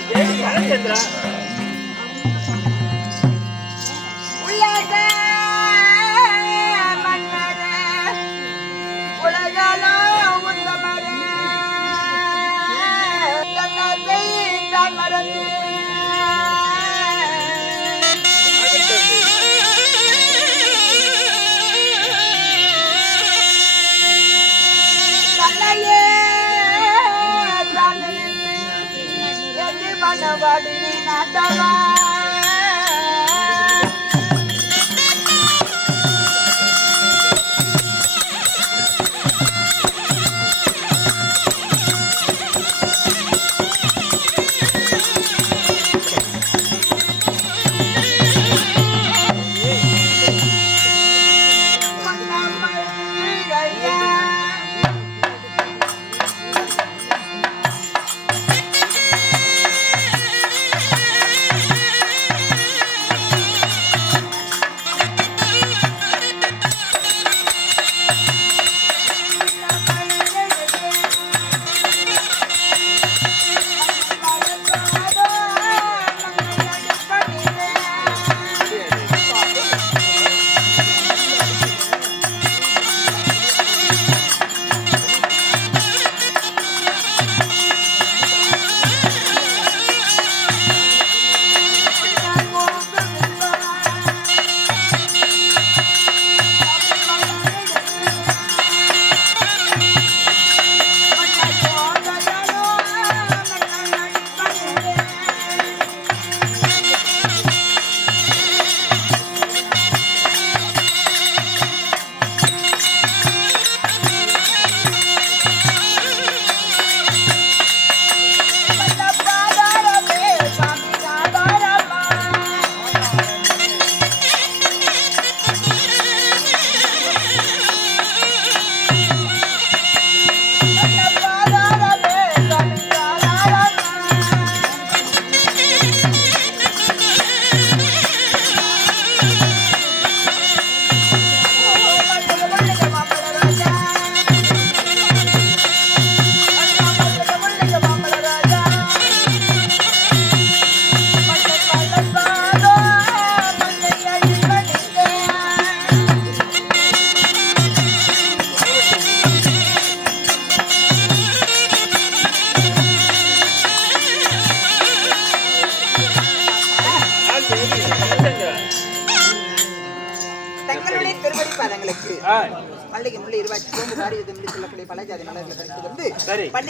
தேவி நாட்டவா தேவி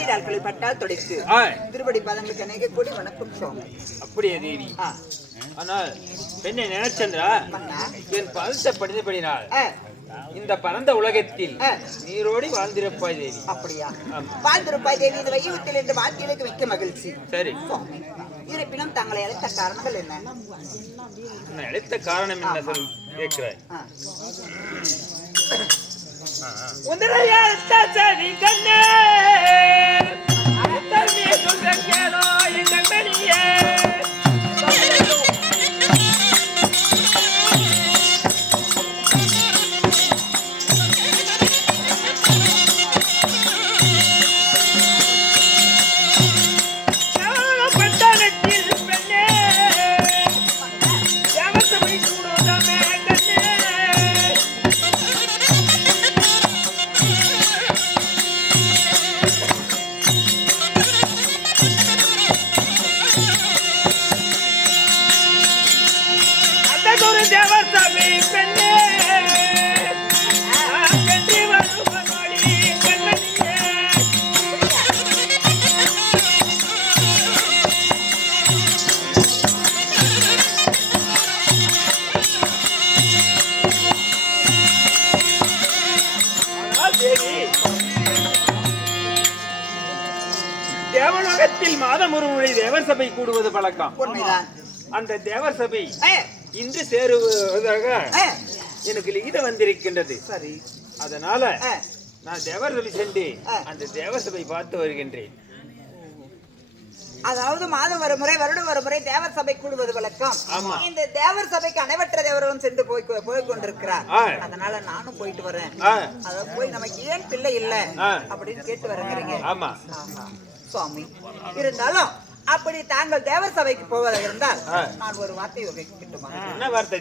சரி. பன்னீராட்களில் பட்டால் தொடைத்து. திருவடி பாதங்களுக்கு அநேக கோடி வணக்கம் சோமு அப்படியே தேவி ஆனால் பெண்ணை நினைச்சந்திரா. என் பதத்தை படித்தபடினால் ஆ, இந்த பரந்த உலகத்தில். நீரோடி வாழ்ந்திருப்பாய் தேவி. அப்படியா. வாழ்ந்திருப்பாய் தேவி இந்த வையகத்தில் என்று வாழ்க்கையிலுக்கு மிக்க மகிழ்ச்சி. சரி. இருப்பினும் தங்களை அழைத்த காரணங்கள் என்ன? அழைத்த காரணம் என்ன சொல் கேட்கிறாய். ஆ, உதிரையால் கண்ணே. தர்மிய சொல்ற கேளோ. கூடுவது பழக்கம் அந்த தேவர் சபை இன்று சேருவதாக எனக்கு லிகிதம் வந்திருக்கின்றது. சரி. அதனால நான் தேவர் சபை சென்று. அந்த தேவர் சபை பார்த்து வருகின்றேன். அதாவது மாதம் ஒரு முறை வருடம் ஒரு முறை தேவர் சபை கூடுவது வழக்கம். இந்த தேவர் சபைக்கு அனைவற்ற தேவர்களும் சென்று போய் போய் கொண்டிருக்கிறார். அதனால நானும் போயிட்டு வரேன். அத போய் நமக்கு ஏன் பிள்ளை இல்ல. அப்படின்னு கேட்டு வரங்கிறீங்க ஆமா. சுவாமி இருந்தாலும் அப்படி தாங்கள் தேவர் சபைக்கு போவதாக இருந்தால். நான் ஒரு வார்த்தை உரைக்கட்டுமா என்ன வார்த்தை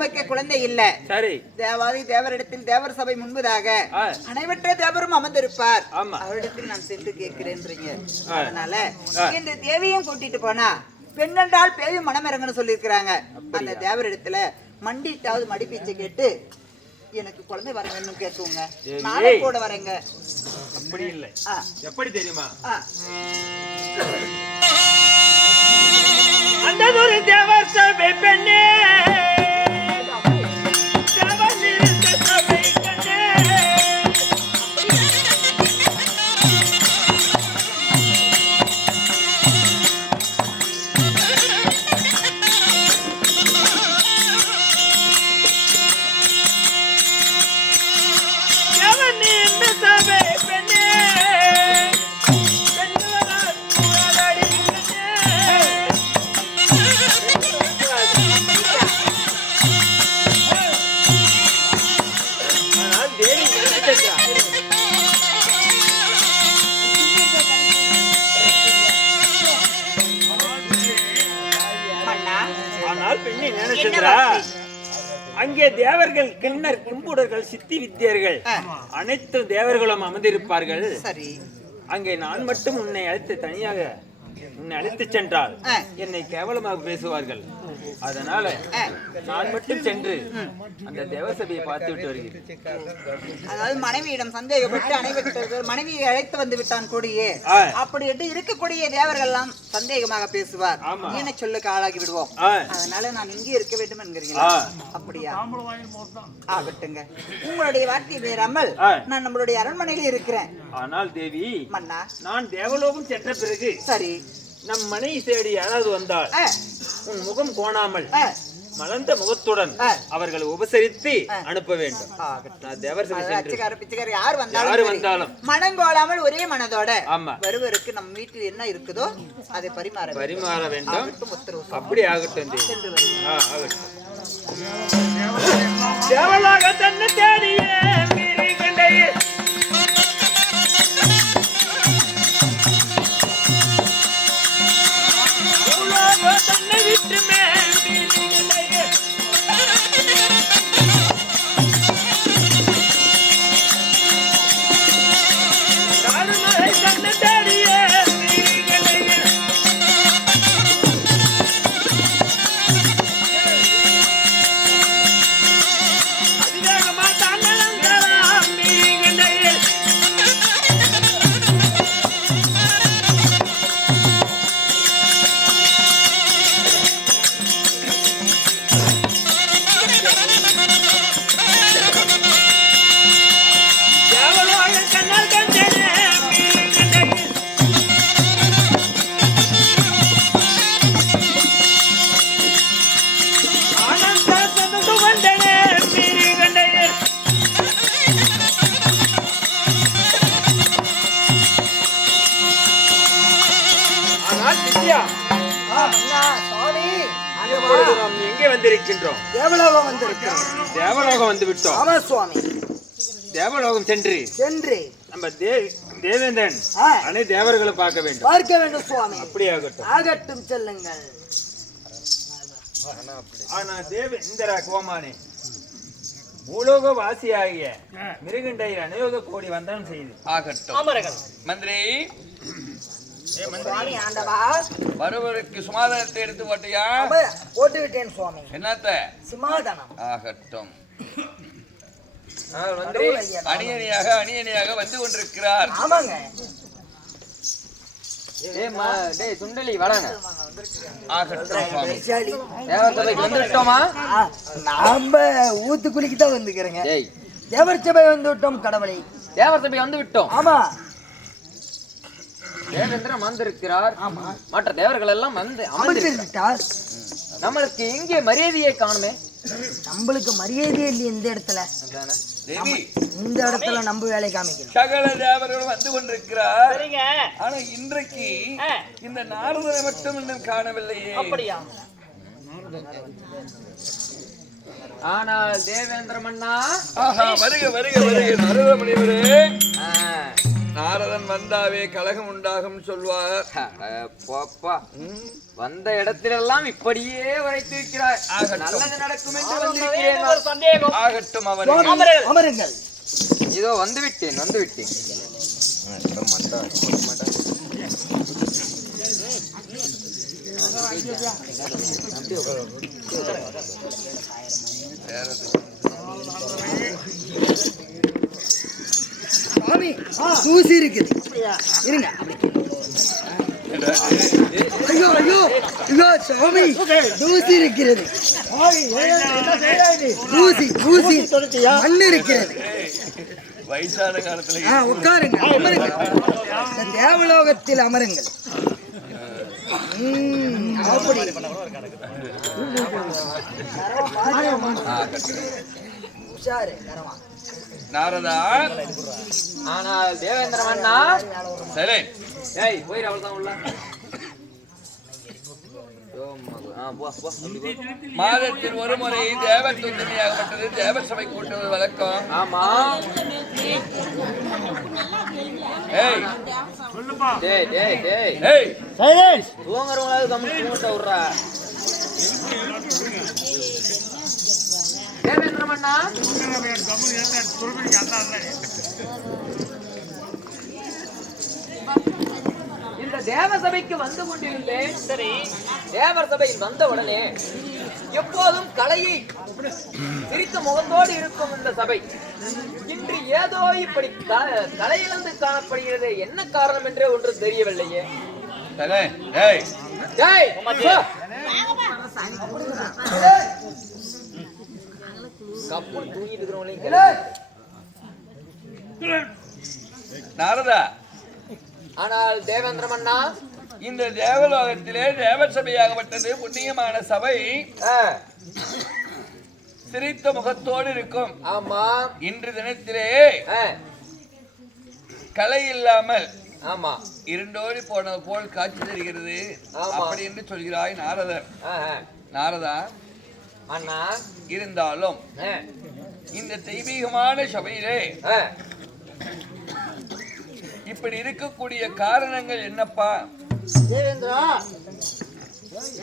நமக்கு குழந்தை இல்ல. சரி. தேவாதி தேவரிடத்தில் தேவர் சபை முன்பதாக. அனைவற்ற தேவரும் அமர்ந்திருப்பார். அவரிடத்தில் நான் சென்று கேட்கிறேன்றீங்க. ஆ. அதனால. இந்த தேவியும் கூட்டிட்டு போனா பெண்ணென்றால் பேயும் மனம் இறங்குன்னு சொல்லியிருக்கிறாங்க. அந்த தேவரிடத்துல மண்டிட்டாவது மடி பீச்சை கேட்டு எனக்கு குழந்தை வர வேணும்னு கேட்குங்க. ஏய். கூட வரேங்க. அப்படி இல்லை. எப்படி தெரியுமா. அந்த ஒரு தேவர் சபை பெண்ணே. சித்தி வித்தியர்கள். அனைத்து தேவர்களும் அமர்ந்திருப்பார்கள் சரி அங்கே நான் மட்டும் உன்னை அழைத்து தனியாக உன்னை அழைத்து சென்றால். என்னை கேவலமாக பேசுவார்கள் அதனால. நான் மட்டும் சென்று அந்த தேவசபையை பார்த்து விட்டு வருகிறேன் அதாவது மனைவியிடம் சந்தேகப்பட்டு அனைவருக்கு மனைவியை அழைத்து வந்து விட்டான் கொடியே. அப்படி என்று இருக்கக்கூடிய தேவர்கள் எல்லாம் சந்தேகமாக பேசுவார். ஈன சொல்லுக்கு ஆளாகி விடுவோம். அதனால நான் இங்கே இருக்க வேண்டும் என்கிறீங்களா. அப்படியா ஆகட்டுங்க உங்களுடைய வார்த்தை மீறாமல். நான் நம்மளுடைய அரண்மனையில் இருக்கிறேன் ஆனால் தேவி மன்னா நான் தேவலோகம் சென்ற பிறகு சரி நம் மனைவி தேடி யாராவது வந்தால் உன் முகம் கோணாமல் மலர்ந்த முகத்துடன். அவர்களை உபசரித்து. அனுப்ப வேண்டும் யார் வந்தாலும். வந்தாலும். மனங்கோலாமல் ஒரே மனதோட ஆமா. வருவருக்கு நம் வீட்டில் என்ன இருக்குதோ அதை பரிமாற வேண்டும். பரிமாற வேண்டும். அப்படி ஆகட்டும் ஆகட்டும் தேவலாக தன்னை தேடிய வந்திருக்கின்றோம் தேவலோகம் வந்திருக்கிறோம். தேவலோகம் வந்து விட்டோம் ஆமா சுவாமி. தேவலோகம் சென்று. சென்று. நம்ம தே தேவேந்திரன் அனை தேவர்களை பார்க்க வேண்டும். பார்க்க வேண்டும் சுவாமி. அப்படியாகட்டும். ஆகட்டும் செல்லுங்கள். ஆனா தேவேந்திர கோமானே பூலோக வாசியாகிய மிருகண்டை அநயோக கோடி வந்தனம் செய்து. ஆகட்டும். மந்திரி. சுவாமி ஆண்டவா. வருவருக்கு சுமாதானத்தை எடுத்து போட்டியா? போட்டு விட்டேன் சுவாமி. என்னத்த? சிமாதானம். ஆகட்டும். அணியணியாக அணியணியாக வந்து கொண்டிருக்கிறார். ஆமாங்க. டேய் சுண்டலி வராங்க நாம ஊத்துக்குளிக்கு தான் வந்துக்கிறேங்க டேய் தேவர் சபை வந்து விட்டோம் கடவுளை. தேவர் சபை வந்து விட்டோம் ஆமா. தேவேந்திரன் வந்திருக்கிறார் ஆமா. மற்ற தேவர்கள் எல்லாம் வந்து அமர்ந்திருக்கிறார். அமர்ந்திருக்கா நம்மளுக்கு இங்கே மரியாதையை காணுமே. நம்மளுக்கு மரியாதையே இல்லையே இந்த இடத்துல. இந்த இடத்துல நம்ம வேலை காமிக்கணும். சகல தேவர்கள் வந்து கொண்டிருக்கிறார். ஆனா இன்றைக்கு இந்த நாரதனை மட்டும் இன்னும் காணவில்லையே. அப்படியா? ஆனால் தேவேந்திர மன்னா ஆஹா வருக வருக வருக நாரத முனிவரே ஆ, நாரதன் வந்தாவே கலகம் உண்டாகும் சொல்வார் போப்பா வந்த இடத்திலெல்லாம் இப்படியே உரைத்திருக்கிறார் ஆகட்டும். நல்லது நடக்கும் என்று வந்திருக்கிறேன் ஒரு சந்தேகம். ஆகட்டும் அமருங்கள். இதோ வந்து விட்டேன் வந்து விட்டேன் சுவாமி தூசி இருக்குது. இருங்க. ஐயோ ஐயோ ஐயோ சுவாமி தூசி இருக்கிறது. தூசி தூசி மண் இருக்கிறது. வயசான காலத்துல உட்காருங்க அமருங்கள். இந்த தேவலோகத்தில் அமருங்கள். நாரதா ஆனால் தேவேந்திர மன்னா சரி. ஏய் போயிரு அவ்வளவுதான் உள்ள. மாதத்தில் ஒரு முறை தேவர் துந்தனியாகப்பட்டது தேவர் சபை கூட்டுவது வழக்கம். ஆமா. ஏய். டேய் டேய் டேய். ஏய். தூங்குறவங்களாவது கம்மி தூங்கிட்ட விட்றா. தேவேந்திர மன்னா இந்த தேவ சபைக்கு வந்து கொண்டிருந்தேன். சரி தேவர் சபையில் வந்த உடனே எப்போதும் கலையை சிரித்த முகத்தோடு இருக்கும் இந்த சபை இன்று ஏதோ இப்படி கலையிழந்து காணப்படுகிறது. என்ன காரணம் என்றே ஒன்று தெரியவில்லையே. கப்புன்னு தூங்கிட்டு இருக்கிறவங்களையும். நாரதா. ஆனால் தேவேந்திர மன்னா? இந்த தேவலோகத்திலே தேவர் சபையாகப்பட்டது புண்ணியமான சபை. சிரித்த முகத்தோடு இருக்கும். ஆமா. இன்று தினத்திலே கலை இல்லாமல் ஆமா. இருண்டோடி போனது போல் காட்சி தருகிறது. அப்படி என்று சொல்கிறாய் நாரதர். நாரதா? அண்ணா. இருந்தாலும் இந்த தெய்வீகமான சபையிலே. இப்படி இருக்கக்கூடிய காரணங்கள் என்னப்பா? தேவேந்திரா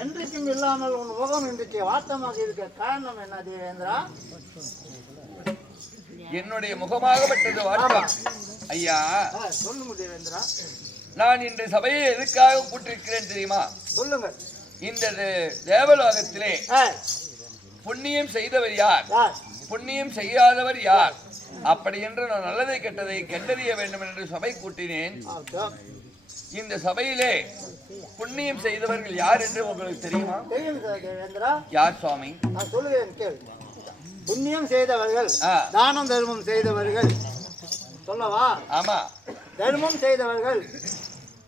என்றைக்கும் இல்லாமல் உன் முகம் இன்றைக்கு வாட்டமாக இருக்க காரணம் என்ன தேவேந்திரா? என்னுடைய முகமாகப்பட்டது வாட்டம் ஐயா சொல்லுங்க தேவேந்திரா. நான் இன்று சபையை எதுக்காக கூட்டிருக்கிறேன் தெரியுமா? சொல்லுங்க. இந்த தேவலோகத்திலே புண்ணியம் செய்தவர் யார்? புண்ணியம் செய்யாதவர் யார்? அப்படி என்று நான் நல்லதை கெட்டதை கண்டறிய வேண்டும் என்று சபை கூட்டினேன். இந்த சபையிலே புண்ணியம் செய்தவர்கள் யார் என்று உங்களுக்கு தெரியுமா? யார் சுவாமி? நான் சொல்லுவேன் கேள். புண்ணியம் செய்தவர்கள். தானம் தர்மம் செய்தவர்கள். சொல்லவா? ஆமா. தர்மம் செய்தவர்கள்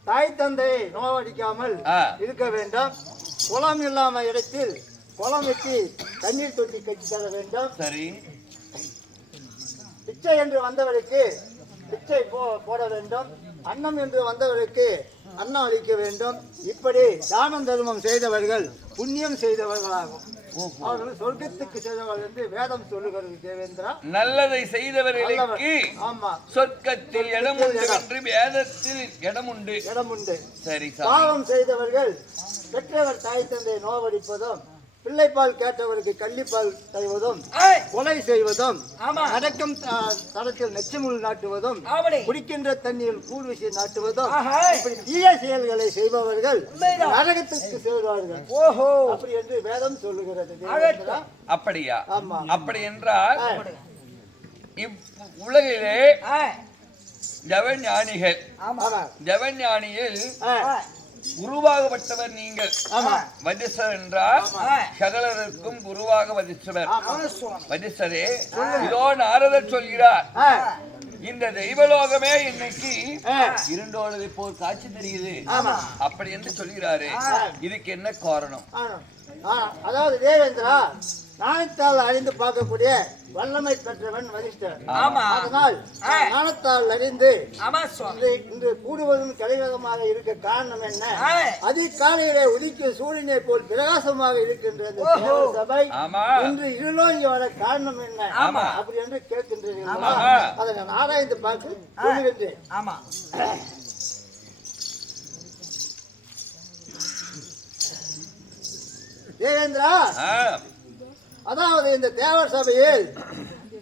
தாய் தந்தையை நோவடிக்காமல். இருக்க வேண்டும். குளம் இல்லாம இடத்தில் குளம் வெட்டி தண்ணீர் தொட்டி கட்டி தர வேண்டும். சரி. பிச்சை என்று வந்தவருக்கு பிச்சை போட வேண்டும். அன்னம் என்று வந்தவருக்கு அன்னம் அளிக்க வேண்டும். இப்படி தானம் தர்மம் செய்தவர்கள் புண்ணியம் செய்தவர்களாகும். அவர்கள் சொர்க்கத்துக்கு செல்வார்கள் என்று வேதம் சொல்லுகிறது தேவேந்திரா. நல்லதை செய்தவர்களுக்கு ஆமா. சொர்க்கத்தில் இடம். உண்டு என்று வேதத்தில் இடம் உண்டு இடம் உண்டு சரி பாவம் செய்தவர்கள் பெற்றவர் தாய் தந்தை நோவடிப்பதும் பிள்ளைப்பால் கேட்டவருக்கு கள்ளிப்பால் தருவதும் கொலை செய்வதும் நடக்கும் த- தடத்தில் நெச்சமுள் நாட்டுவதும் குடிக்கின்ற தண்ணீரில் கூழ் வீசி நாட்டுவதும் இப்படி தீய செயல்களை செய்பவர்கள் நரகத்துக்கு செல்வார்கள். ஓஹோ. அப்படி என்று வேதம் சொல்லுகிறது. அப்படியா? ஆமா. அப்படி என்றால் உலகிலே ஜவஞானிகள். ஆமா. ஜவஞானியில் குருவாகப்பட்டவர் நீங்கள். வதிசர் என்றால் சகலருக்கும் குருவாக வதிச்சவர் வதிசரே இதோ நாரதர் சொல்கிறார். இந்த தெய்வலோகமே இன்னைக்கு இருண்டோடதை போல் காட்சி தெரியுது. அப்படி என்று சொல்கிறாரு. இதுக்கு என்ன காரணம்? அதாவது தேவேந்திரா நாணத்தால் அறிந்து பார்க்கக்கூடிய வல்லமை பெற்றவன் வரிஷ்டர் அதனால் நாணத்தால் அறிந்து இன்று இன்று கூடுவதும் கலைவகமாக இருக்க காரணம் என்ன? அதிகாலையிலே உதிக்கும் சூரியனை போல் பிரகாசமாக இருக்கின்ற சபை இன்று இருளோங்கி வர காரணம் என்ன? ஆமா. அப்படி என்று கேட்கின்றீர்கள். ஆமா. அதை நான் ஆராய்ந்து பார்த்து சொல்லுகின்றேன் ஆமா. தேவேந்திரா ஆ, அதாவது இந்த தேவர் சபையில்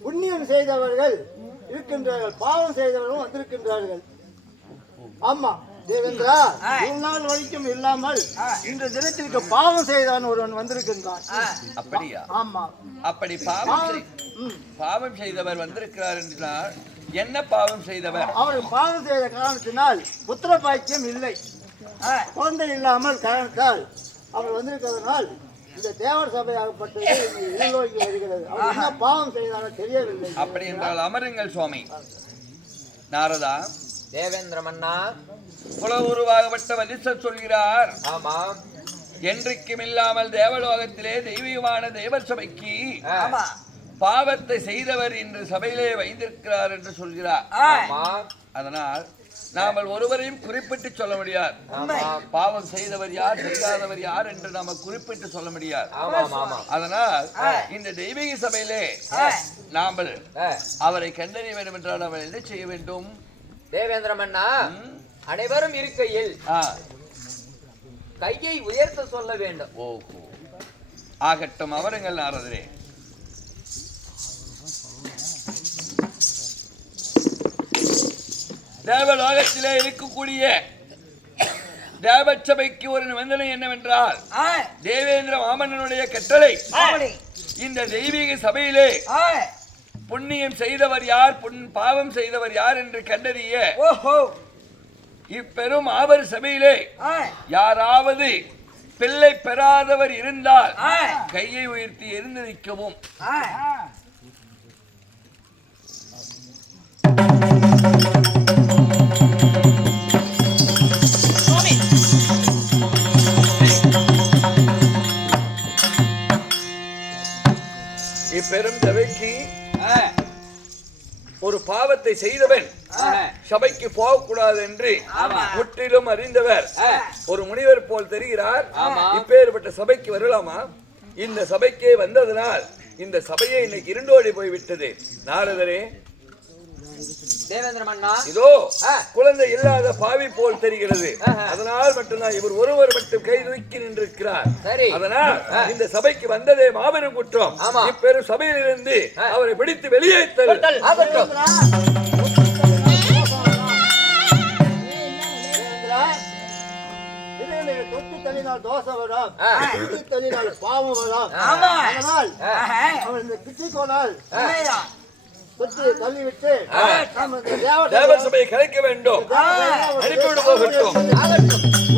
புண்ணியம் செய்தவர்கள் இருக்கின்றார்கள் பாவம் செய்தவர்களும் வந்திருக்கின்றார்கள். ஆமா தேவேந்திரா நாள் வரைக்கும் இல்லாமல் இந்த தினத்திற்கு பாவம் செய்தான் ஒருவன் வந்திருக்கின்றான். அப்படியா? ஆமா. அப்படி பாவம். பாவம் செய்தவர் வந்திருக்கிறார் என்றால் என்ன பாவம் செய்தவர்? அவர் பாவம் செய்த காரணத்தினால் புத்திர பாக்கியம் இல்லை. குழந்தை இல்லாமல் காரணத்தால் அவர் வந்திருக்கிறதுனால் இந்த தேவர் சபையாகப்பட்டது இல்நோக்கி வருகிறது அவர் என்ன பாவம் செய்தாரோ தெரியவில்லை. அப்படி என்றால் அமருங்கள் சுவாமி. நாரதா தேவேந்திர மன்னா. குல உருவாகப்பட்ட வதிசர் சொல்கிறார் ஆமா. என்றைக்கும் இல்லாமல் தேவலோகத்திலே தெய்வீகமான தேவர் சபைக்கு ஆமா. பாவத்தை செய்தவர் இன்று சபையிலே வைத்திருக்கிறார் என்று சொல்கிறார். ஆமா. அதனால் நாமல் ஒருவரையும் குறிப்பிட்டு சொல்ல முடியாது. பாவம் செய்தவர் யார் செய்யாதவர் யார் என்று நாம குறிப்பிட்டு சொல்ல முடியாது. ஆமா ஆமா அதனால் இந்த தெய்வீக சபையிலே நாமல் அவரை கண்டறிய வேண்டும் என்றால் அவர் என்ன செய்ய வேண்டும்? தேவேந்திர மன்னா ம்? அனைவரும் இருக்கையில் கையை உயர்த்த சொல்ல வேண்டும். ஓஹோ. ஆகட்டும் அவருங்கள் நாரதரே தேவலோகத்திலே இருக்கக்கூடிய தேவச்சபைக்கு ஒரு நிபந்தனை என்னவென்றால் தேவேந்திர மாமன்னனுடைய கட்டளை இந்த தெய்வீக சபையிலே புண்ணியம் செய்தவர் யார் புண் பாவம் செய்தவர் யார் என்று கண்டறிய இப்பெரும் ஆவர் சபையிலே யாராவது பிள்ளை பெறாதவர் இருந்தால் கையை உயர்த்தி எரிந்து நிற்கவும். இப்பெரும் சபைக்கு ஒரு பாவத்தை செய்தவன் சபைக்கு போகக்கூடாது என்று முற்றிலும் அறிந்தவர். ஒரு முனிவர் போல் தெரிகிறார். இப்பேற்பட்ட சபைக்கு வரலாமா இந்த சபைக்கே வந்ததனால் இந்த சபையை இன்னைக்கு இருண்டோடி போய்விட்டது. நாரதரே இதோ குழந்தை இல்லாத பாவி போல் தெரிகிறது. அதனால் மட்டும்தான் இவர் ஒருவர் மட்டும் கை தூக்கி நின்றிருக்கிறார். சரி. அதனால் இந்த சபைக்கு வந்ததே மாபெரும் குற்றம். இப்பெரும் சபையிலிருந்து அவரை பிடித்து வெளியேற்றல் தொட்டு தள்ளினால் தோசை வரும். தள்ளினால் பாவம் வரும். அதனால் அவர் இந்த கிச்சிக்கோளால் தொட்டு தள்ளிவிட்டு நாம் இந்த தேவ சபையை கலைக்க வேண்டும். அனுப்பிவிடு போகட்டும்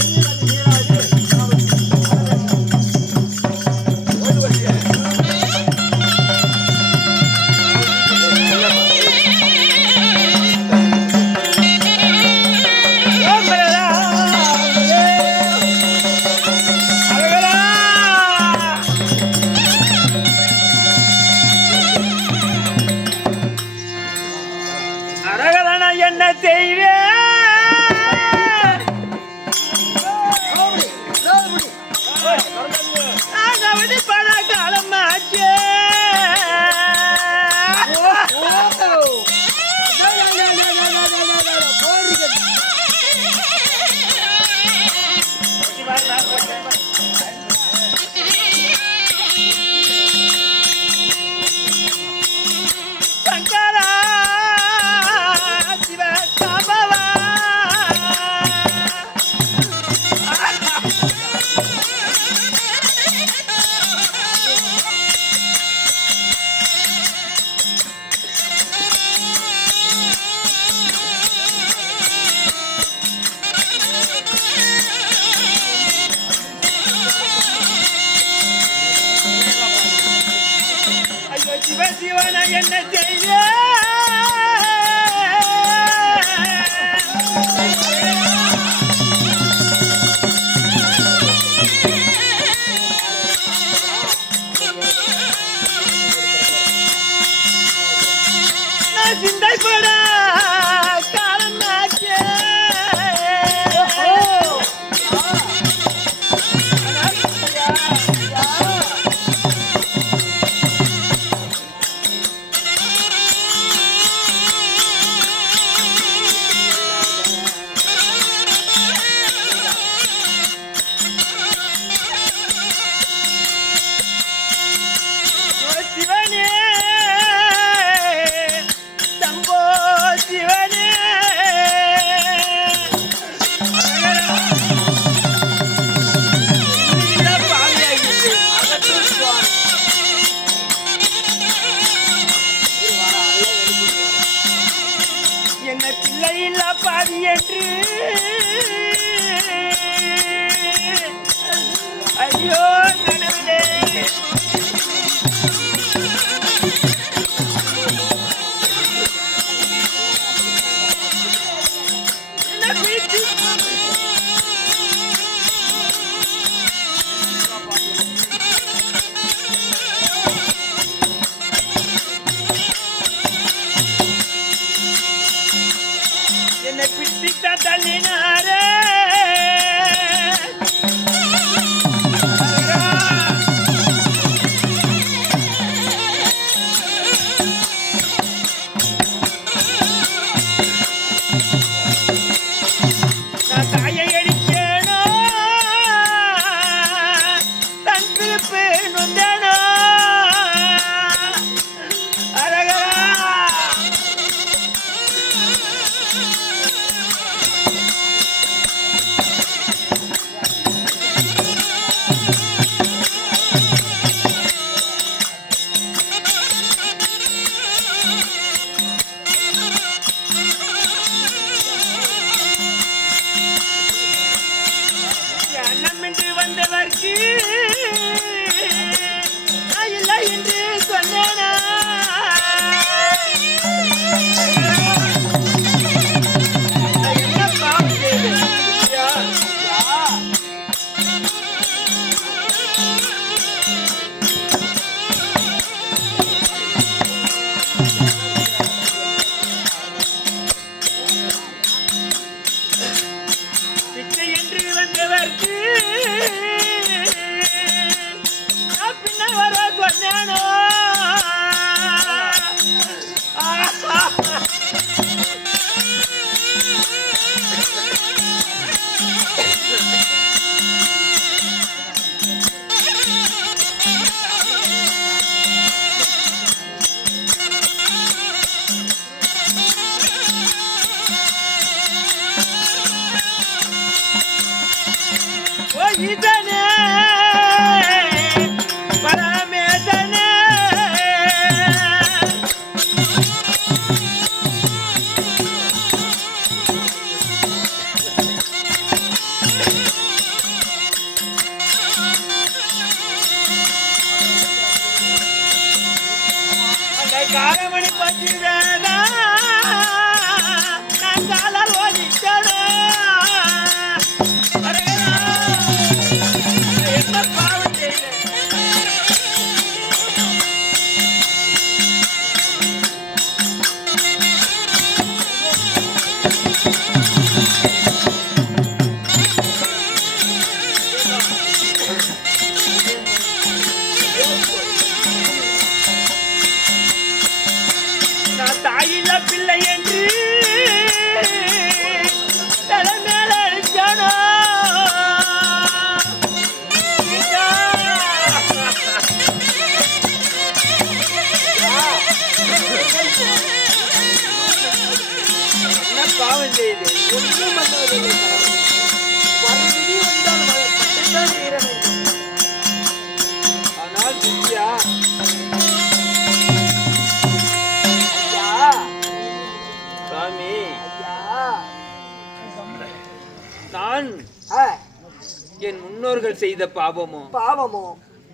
செய்த பாவமோ? பாவமோ?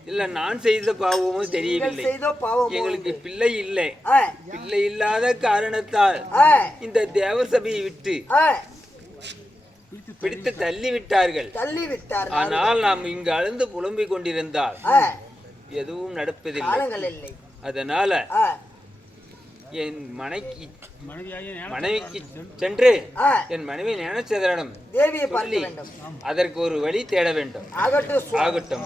இல்ல நான் செய்த பாவமும் தெரியவில்லை. எங்களுக்கு பிள்ளை இல்லை. பிள்ளை இல்லாத காரணத்தால் இந்த தேவ சபையை விட்டு பிடித்து தள்ளி விட்டார்கள் தள்ளி விட்டார் ஆனால் நாம் இங்கு அழுந்து புலம்பிக் கொண்டிருந்தால் எதுவும் நடப்பதில்லை. அதனால என் மனைக்கு மனைவிக்கு சென்று என் மனைவி சொல்லி வேண்டும். அதற்கு ஒரு வழி தேட வேண்டும். ஆகட்டும். ஆகட்டும்